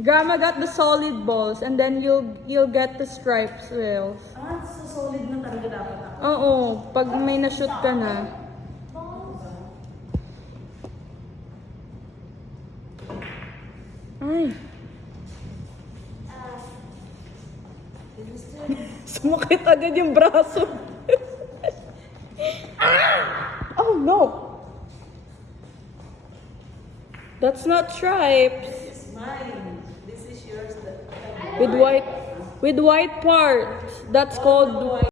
Grandma got the solid balls and then you'll get the stripes wheels. So solid na talaga dapat ako. Oo, pag may na-shoot ka na. Ay. Sumakit agad yung braso. Oh no! That's not stripes. This is mine. This is yours. With white parts. That's called